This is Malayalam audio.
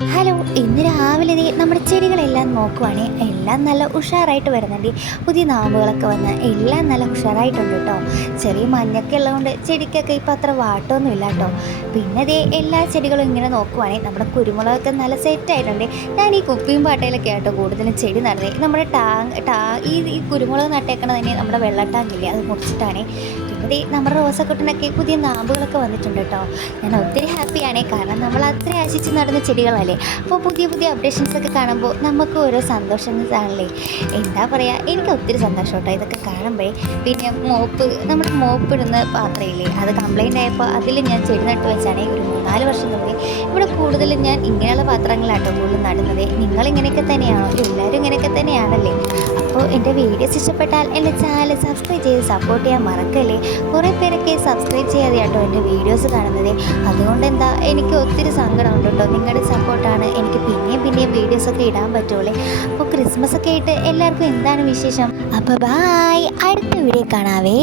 ഹലോ, ഇന്ന് രാവിലെ ദേ നമ്മുടെ ചെടികളെല്ലാം നോക്കുവാണെങ്കിൽ എല്ലാം നല്ല ഉഷാറായിട്ട് വരുന്നുണ്ട്. പുതിയ നാമ്പുകളൊക്കെ വന്ന് എല്ലാം നല്ല ഉഷാറായിട്ടുണ്ട് കേട്ടോ. ചെറിയ മഞ്ഞൊക്കെ ഉള്ളതുകൊണ്ട് ചെടിക്കൊക്കെ ഇപ്പം അത്ര വാട്ടമൊന്നും ഇല്ല കേട്ടോ. പിന്നെ ദേ എല്ലാ ചെടികളും ഇങ്ങനെ നോക്കുവാണെങ്കിൽ നമ്മുടെ കുരുമുളകൊക്കെ നല്ല സെറ്റായിട്ടുണ്ട്. ഞാൻ ഈ കുപ്പിയും പാട്ടയിലൊക്കെ ആട്ടോ കൂടുതലും ചെടി നടന്നത്. നമ്മുടെ ഈ കുരുമുളക് നട്ടേക്കണത് തന്നെ നമ്മുടെ വെള്ള ടാങ്കില്ലേ, അത് മുറിച്ചിട്ടാണ്. പിന്നെ ദേ നമ്മുടെ റോസക്കുട്ടനൊക്കെ പുതിയ നാമ്പുകളൊക്കെ വന്നിട്ടുണ്ട് കേട്ടോ. ഞാൻ ഒത്തിരി ഹാപ്പിയാണ്, കാരണം നമ്മൾ അത്ര ആശിച്ച് നടന്ന ചെടികളല്ലേ. അപ്പോൾ പുതിയ പുതിയ അപ്ഡേഷൻസൊക്കെ കാണുമ്പോൾ നമുക്ക് ഓരോ സന്തോഷങ്ങളാണല്ലേ. എന്താ പറയുക, എനിക്ക് ഒത്തിരി സന്തോഷം കേട്ടോ ഇതൊക്കെ കാണുമ്പോഴേ. പിന്നെ നമ്മുടെ മോപ്പ് ഇടുന്ന പാത്രമില്ലേ, അത് കംപ്ലൈൻ്റ് ആയപ്പോൾ അതിൽ ഞാൻ ചെടി നട്ട് വെച്ചാണ് ഒരു 3-4 വർഷം മുമ്പേ. ഇവിടെ കൂടുതലും ഞാൻ ഇങ്ങനെയുള്ള പാത്രങ്ങളാട്ടോ കൂടുതലും നടുന്നത്. നിങ്ങളിങ്ങനെയൊക്കെ തന്നെയാണോ? എല്ലാവരും ഇങ്ങനെയൊക്കെ തന്നെയാണല്ലേ. അപ്പോൾ എൻ്റെ വീഡിയോസ് ഇഷ്ടപ്പെട്ടാൽ എൻ്റെ ചാനൽ സബ്സ്ക്രൈബ് ചെയ്ത് സപ്പോർട്ട് ചെയ്യാൻ മറക്കല്ലേ. കുറേ പേരൊക്കെ സബ്സ്ക്രൈബ് ചെയ്യാതെ കേട്ടോ എൻ്റെ വീഡിയോസ് കാണുന്നത്. അതുകൊണ്ട് എന്താ, എനിക്ക് ഒത്തിരി സങ്കടമുണ്ട് കേട്ടോ. നിങ്ങളുടെ സപ്പോർട്ടാണ് എനിക്ക് പിന്നെയും വീഡിയോസൊക്കെ ഇടാൻ പറ്റുള്ളൂ. അപ്പോൾ ക്രിസ്മസ് ഒക്കെ ആയിട്ട് എല്ലാവർക്കും എന്താണ് വിശേഷം? അപ്പോൾ ബായ്, അടുത്ത വീഡിയോ കാണാവേ.